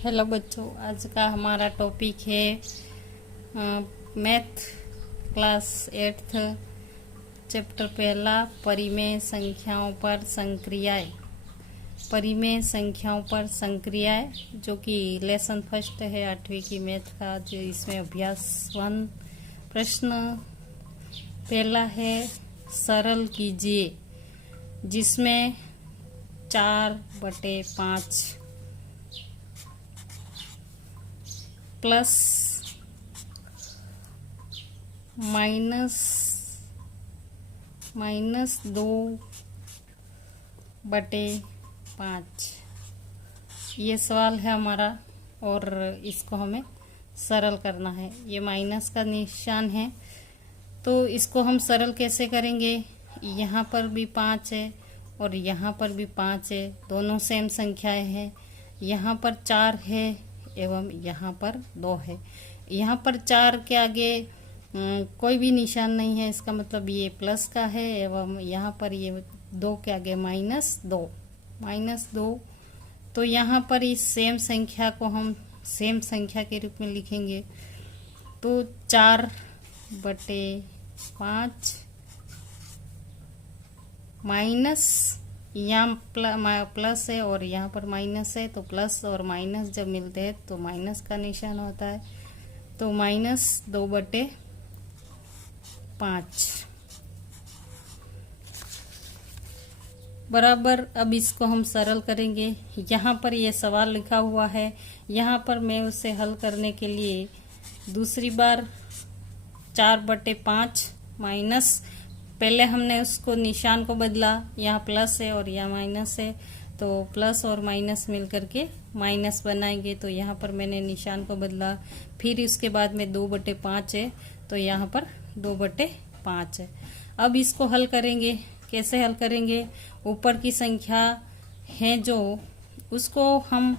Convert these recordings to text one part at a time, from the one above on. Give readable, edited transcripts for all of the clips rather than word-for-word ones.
Hello बच्चों, आज का हमारा टॉपिक है मैथ क्लास 8th चैप्टर पहला परिमेय संख्याओं पर संक्रियाएं। परिमेय संख्याओं पर संक्रियाएं जो कि लेसन फर्स्ट है 8वीं की मैथ का, जो इसमें अभ्यास 1 प्रश्न पहला है सरल कीजिए, जिसमें 4/5 प्लस माइनस 2/5 ये सवाल है हमारा, और इसको हमें सरल करना है। ये माइनस का निशान है, तो इसको हम सरल कैसे करेंगे। यहाँ पर भी 5 है और यहाँ पर भी 5 है, दोनों सेम संख्याएं हैं। यहाँ पर 4 है एवं यहाँ पर 2 है। यहाँ पर 4 के आगे कोई भी निशान नहीं है, इसका मतलब ये प्लस का है, एवं यहाँ पर ये 2 के आगे -2। तो यहाँ पर इस सेम संख्या को हम सेम संख्या के रूप में लिखेंगे। तो 4/5 माइनस, यहाँ प्लस है और यहाँ पर माइनस है, तो प्लस और माइनस जब मिलते हैं तो माइनस का निशान होता है। तो -2/5 बराबर। अब इसको हम सरल करेंगे। यहाँ पर ये सवाल लिखा हुआ है, यहाँ पर मैं उसे हल करने के लिए दूसरी बार 4/5 माइनस, पहले हमने उसको निशान को बदला, यहाँ प्लस है और यहाँ माइनस है, तो प्लस और माइनस मिलकर के माइनस बनाएंगे। तो यहाँ पर मैंने निशान को बदला, फिर इसके बाद में 2/5 है, तो यहाँ पर 2/5 है। अब इसको हल करेंगे। कैसे हल करेंगे, ऊपर की संख्या है जो, उसको हम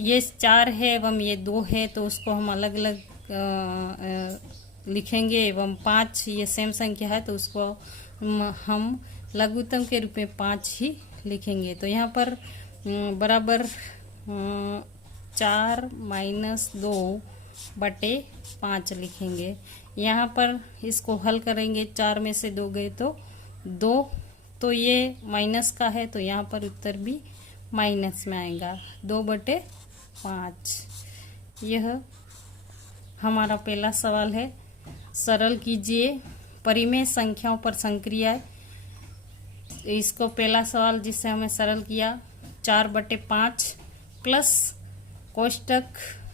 ये 4 है एवं ये 2 है, तो उसको हम अलग अलग लिखेंगे, एवं 5 ये सेम संख्या है, तो उसको हम लघुत्तम के रूप में 5 ही लिखेंगे। तो यहाँ पर बराबर 4 - 2/5 लिखेंगे। यहाँ पर इसको हल करेंगे, 4 में से 2 गए तो 2, तो ये माइनस का है, तो यहाँ पर उत्तर भी माइनस में आएगा, 2/5। यह हमारा पहला सवाल है। सरल कीजिए परिमेय संख्याओं पर संक्रियाएं। इसको पहला सवाल जिससे हमें सरल किया, 4/5 प्लस कोष्टक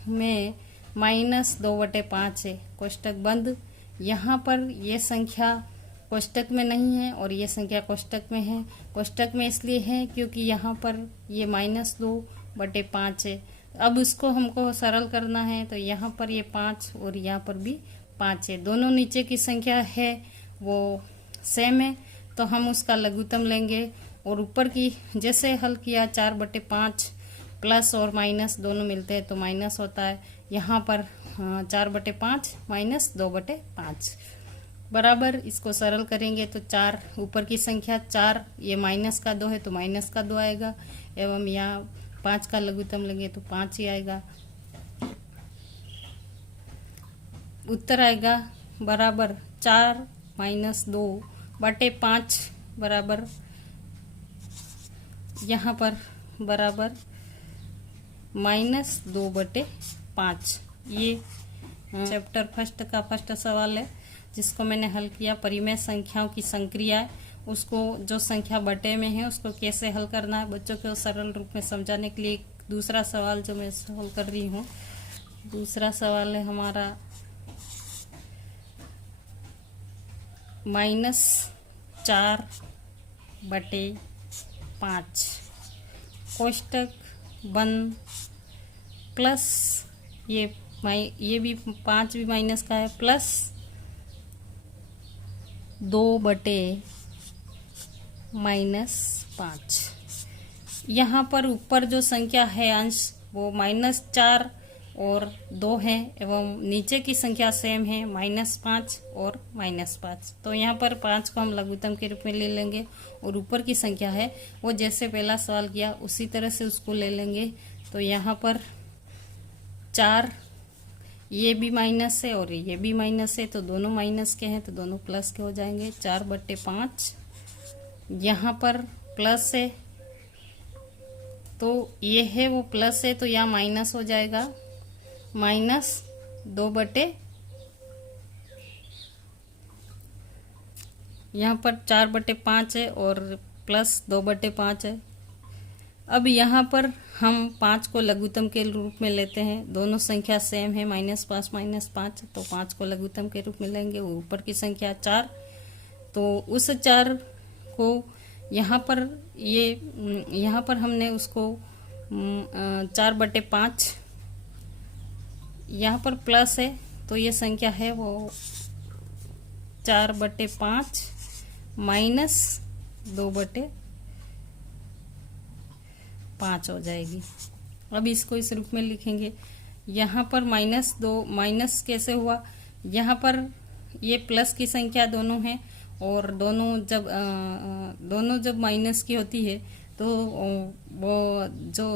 में -2/5 है, कोष्टक बंद। यहाँ पर ये संख्या कोष्टक में नहीं है और ये संख्या कोष्टक में है। कोष्टक में इसलिए है क्योंकि यहाँ पर ये -2/5 है। अब इसको हमको सरल करना है, तो यहाँ पर ये 5 और यहाँ पर भी 5 है, दोनों नीचे की संख्या है वो सेम है, तो हम उसका लघुत्तम लेंगे। और ऊपर की जैसे हल किया, 4/5 प्लस और माइनस दोनों मिलते हैं तो माइनस होता है। यहाँ पर 4/5 - 2/5 बराबर। इसको सरल करेंगे तो 4, ऊपर की संख्या 4, ये माइनस का 2 है तो माइनस का 2 आएगा, एवं यहाँ 5 का लघुत्तम लेंगे तो 5 ही आएगा। उत्तर आएगा बराबर 4 - 2/5 बराबर, यहाँ पर बराबर -2/5। ये चैप्टर फर्स्ट का फर्स्ट सवाल है, जिसको मैंने हल किया। परिमेय संख्याओं की संक्रिया, उसको जो संख्या बटे में है उसको कैसे हल करना है, बच्चों को सरल रूप में समझाने के लिए दूसरा सवाल जो मैं हल कर रही हूँ। दूसरा सवाल है हमारा -4/5 कोष्टक बंद प्लस ये भी 5 भी माइनस का है, प्लस 2/-5। यहाँ पर ऊपर जो संख्या है अंश वो -4 और 2 है, एवं नीचे की संख्या सेम है, -5 और -5। तो यहाँ पर 5 को हम लघुत्तम के रूप में ले लेंगे, और ऊपर की संख्या है वो जैसे पहला सवाल किया उसी तरह से उसको ले लेंगे। तो यहाँ पर 4, ये भी माइनस है और ये भी माइनस है, तो दोनों माइनस के हैं तो दोनों प्लस के हो जाएंगे। 4/5 यहाँ पर प्लस है तो ये है वो प्लस है, तो यहाँ माइनस हो जाएगा, -2 यहाँ पर 4/5 है और प्लस 2/5 है। अब यहाँ पर हम 5 को लघुत्तम के रूप में लेते हैं। दोनों संख्या सेम है, -5 -5, तो 5 को लघुत्तम के रूप में लेंगे। वो ऊपर की संख्या 4, तो उस 4 को यहाँ पर हमने उसको 4/5, यहाँ पर प्लस है तो ये संख्या है वो 4/5 -2/5 हो जाएगी। अब इसको इस रूप में लिखेंगे। यहाँ पर -2 माइनस कैसे हुआ, यहाँ पर ये प्लस की संख्या दोनों हैं और दोनों जब माइनस की होती है तो वो जो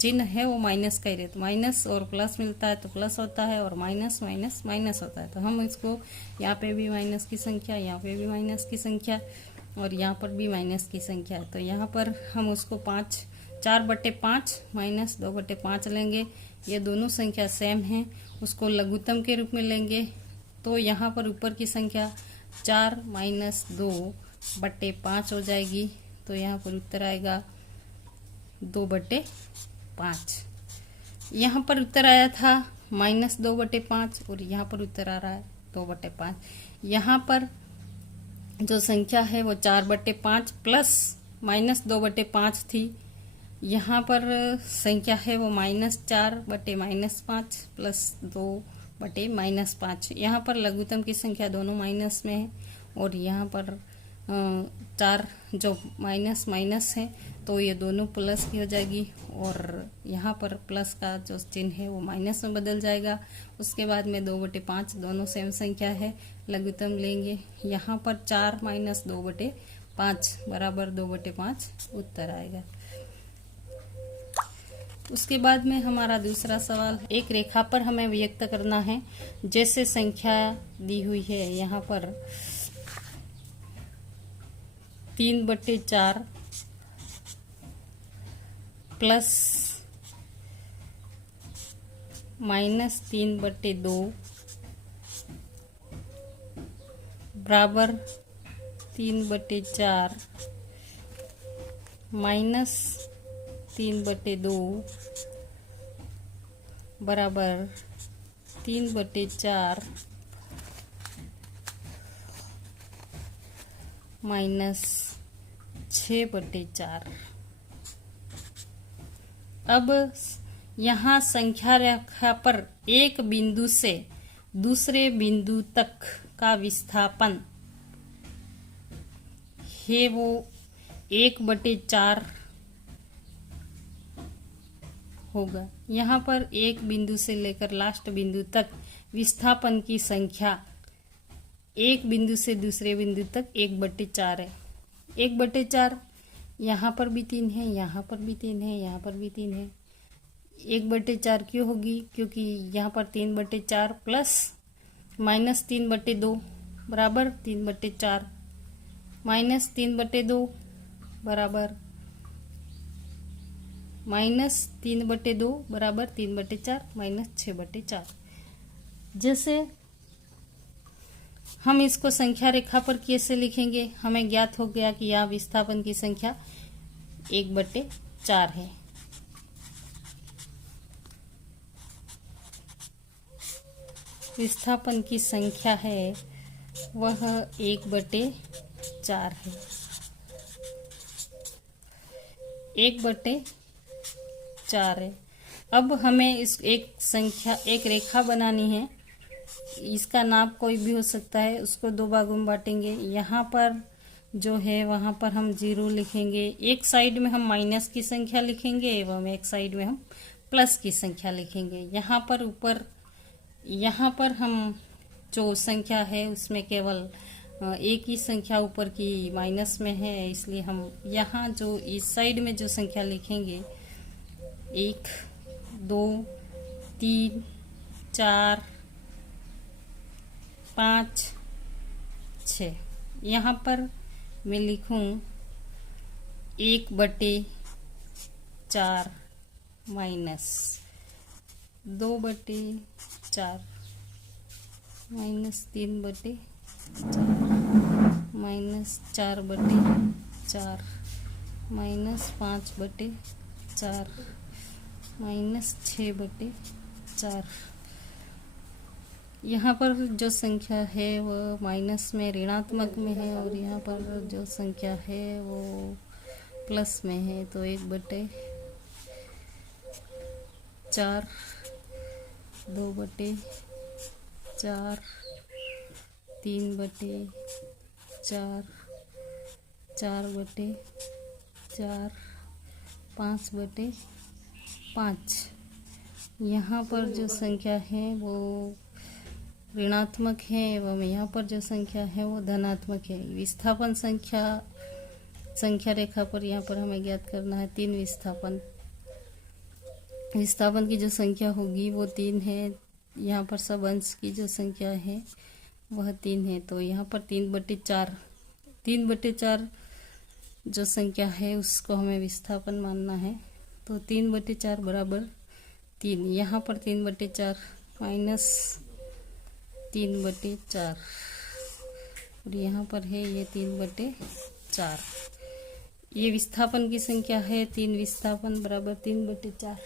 चिन्ह है वो माइनस का ही रहता है। माइनस और प्लस मिलता है तो प्लस होता है और माइनस माइनस माइनस होता है। तो हम इसको यहाँ पे भी माइनस की संख्या, यहाँ पे भी माइनस की संख्या और यहाँ पर भी माइनस की संख्या है, तो यहाँ पर हम उसको 4/5 -2/5 लेंगे। ये दोनों संख्या सेम हैं, उसको लघुत्तम के रूप में लेंगे। तो यहाँ पर ऊपर की संख्या 4 -2/5 हो जाएगी। तो यहाँ पर उत्तर आएगा 2/5। यहाँ पर उत्तर आया था -2/5 और यहाँ पर उत्तर आ रहा है 2/5। यहाँ पर जो संख्या है वो 4/5 प्लस -2/5 थी। यहाँ पर संख्या है वो -4/-5 प्लस 2/-5। यहाँ पर लघुत्तम की संख्या दोनों माइनस में है और यहाँ पर 4 जो माइनस माइनस है तो ये दोनों प्लस की हो जाएगी और यहाँ पर प्लस का जो चिन्ह है वो माइनस में बदल जाएगा। उसके बाद में 2/5 दोनों सेम संख्या है, लघुत्तम लेंगे। यहाँ पर 4 -2/5 बराबर 2/5 उत्तर आएगा। उसके बाद में हमारा दूसरा सवाल, एक रेखा पर हमें व्यक्त करना है। जैसे संख्या दी हुई है यहाँ पर 3/4 प्लस -3/2 बराबर 3/4 -3/2 बराबर 3/4 -6/4। अब यहाँ संख्या रेखा पर एक बिंदु से दूसरे बिंदु तक का विस्थापन है वो 1/4 होगा। यहाँ पर एक बिंदु से लेकर लास्ट बिंदु तक विस्थापन की संख्या एक बिंदु से दूसरे बिंदु तक 1/4 है। 1/4 यहाँ पर भी 3 है, यहाँ पर भी 3 है, यहाँ पर भी 3 है। 1/4 क्यों होगी? क्योंकि यहाँ पर 3/4 प्लस -3/2 बराबर 3/4 -3/2 बराबर -3/2 बराबर 3/4 -6/4। जैसे हम इसको संख्या रेखा पर कैसे लिखेंगे? हमें ज्ञात हो गया कि यहाँ विस्थापन की संख्या 1/4 है। विस्थापन की संख्या है वह 1/4 है। 1/4 है। अब हमें इस एक रेखा बनानी है। इसका नाप कोई भी हो सकता है। उसको 2 भागों में बांटेंगे। यहाँ पर जो है वहाँ पर हम 0 लिखेंगे। एक साइड में हम माइनस की संख्या लिखेंगे एवं एक साइड में हम प्लस की संख्या लिखेंगे। यहाँ पर हम जो संख्या है उसमें केवल एक ही संख्या ऊपर की माइनस में है, इसलिए हम यहाँ जो इस साइड में जो संख्या लिखेंगे 1 2 3 4 5 6। यहाँ पर मैं लिखूं 1/4 minus 2/4 minus 3/4 minus 4/4 minus 5/4 minus 6/4। यहाँ पर जो संख्या है वो माइनस में ऋणात्मक में है और यहाँ पर जो संख्या है वो प्लस में है, तो 1/4 2/4 3/4 4/4 5/5। यहाँ पर जो संख्या है वो ऋणात्मक है एवं यहाँ पर जो संख्या है वो धनात्मक है। विस्थापन संख्या रेखा पर यहाँ पर हमें ज्ञात करना है 3 विस्थापन की जो संख्या होगी वो 3 है। यहाँ पर सब अंश की जो संख्या है वह 3 है, तो यहाँ पर 3/4 जो संख्या है उसको हमें विस्थापन मानना है। तो 3/4 बराबर 3। यहाँ पर 3/4 माइनस 3/4 और यहाँ पर है ये 3/4। ये विस्थापन की संख्या है। 3 विस्थापन बराबर 3/4।